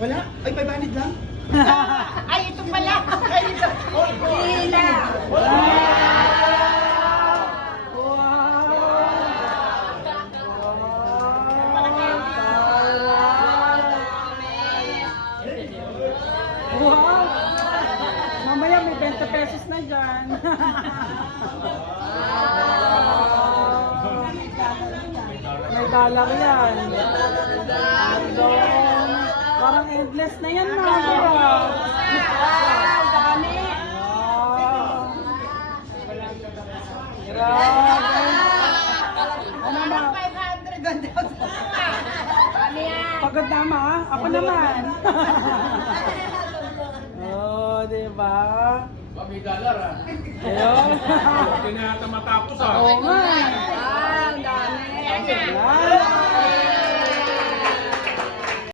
Wala? Ay, 500 lang? Ay, ito pala. Ay, ito. Hila. Wow! Mamaya may 20 pesos na dyan. May dollar yan. Ayun. Parang endless na yan, mga wow! Dami! Wow! Grabe! Ano na? 500 ang daw. Ano yan? Pagod na ma, ako naman. Oh, di ba? May dollar ah. Ayun. Hindi na yata matapos ah. Oo nga. Wow, ang dami. Yan.